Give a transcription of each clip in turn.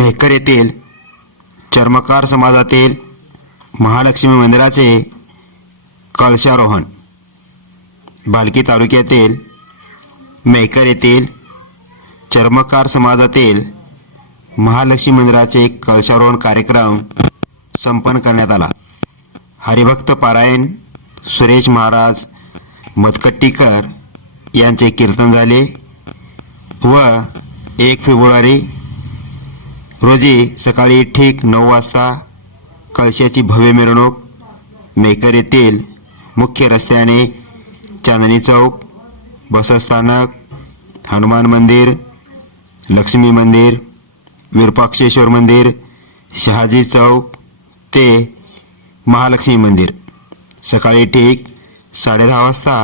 मेहकर येथील चर्मकार समाजातील महालक्ष्मी मंदिराचे कळशारोहण, भालकी तालुक्यातील मेहकर येथील चर्मकार समाजातील महालक्ष्मी मंदिराचे कळशारोहण कार्यक्रम संपन्न करण्यात आला। हरिभक्त पारायण सुरेश महाराज मदकट्टीकर यांचे कीर्तन झाले व 1 फेब्रुवारी रोजी सकाळी ठीक 9 वाजता कळशाची भव्य मिरवणूक मेहकर येथील मुख्य रस्त्याने चांदणी चौक, बसस्थानक, हनुमान मंदिर, लक्ष्मी मंदिर, विरूपाक्षेश्वर मंदिर, शहाजी चौक ते महालक्ष्मी मंदिर सकाळी ठीक 10:30 वाजता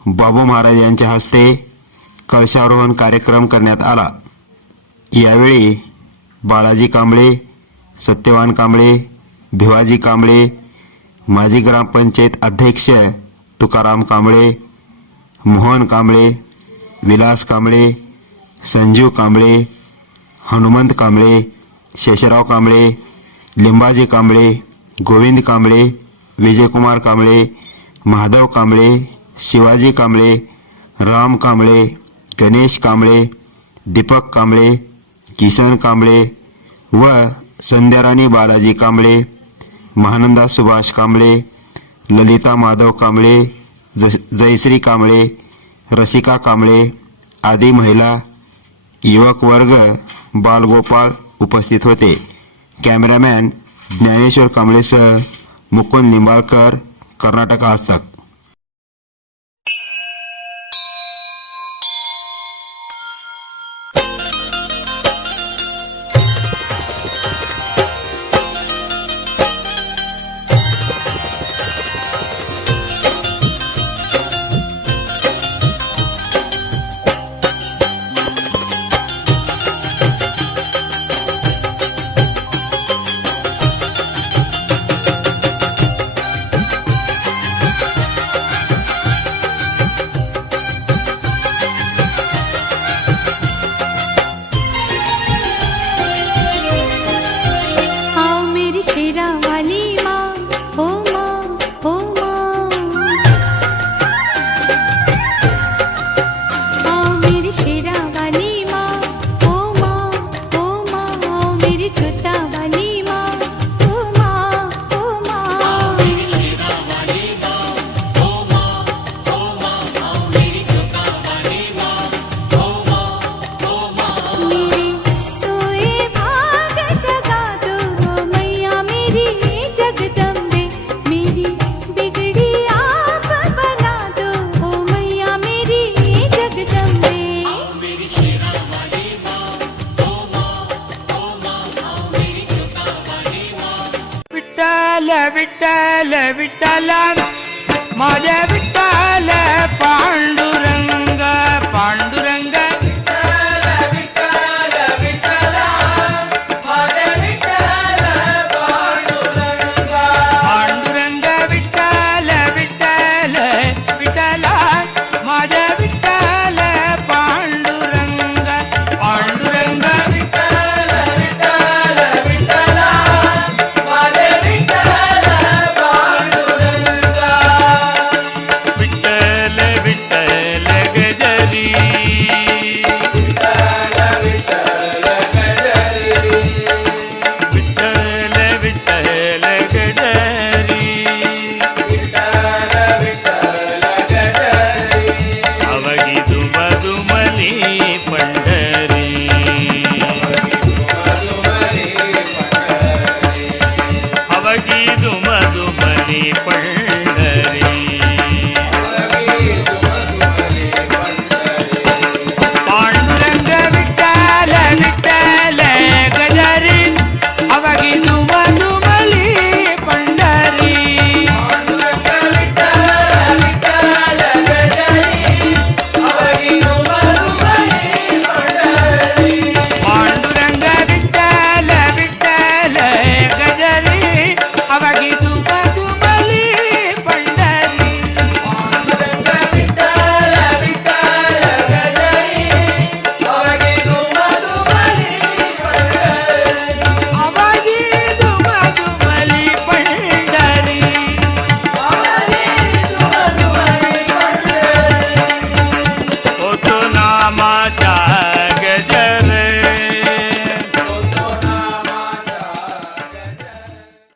बाबू महाराज यांच्या हस्ते कळशारोहण कार्यक्रम करण्यात आला। यावेळी बालाजी कांबळे, सत्यवान कांबळे, भिवाजी कांबळे, माजी ग्रामपंचायत अध्यक्ष तुकाराम कांबळे, मोहन कांबळे, विलास कांबळे, संजीव कांबळे, हनुमंत कांबळे, शेषराव कांबळे, लिंबाजी कांबळे, गोविंद कांबळे, विजयकुमार कांबळे, महादेव कांबळे, शिवाजी कांबळे, राम कांबळे, गणेश कांबळे, दीपक कांबळे, किसन कांबळे व संध्याराणी बालाजी कांबळे, महानंदा सुभाष कांबळे, ललिता माधव कांबळे, जयश्री कांबळे, रसिका कांबळे आदी महिला, युवक वर्ग, बालगोपाळ उपस्थित होते। कॅमेरामॅन ज्ञानेश्वर कांबळेसह मुकुंद निंबाळकर, कर्नाटक हस्तक। विठ्ठल विठ्ठल माझ्या विठ्ठल पांडु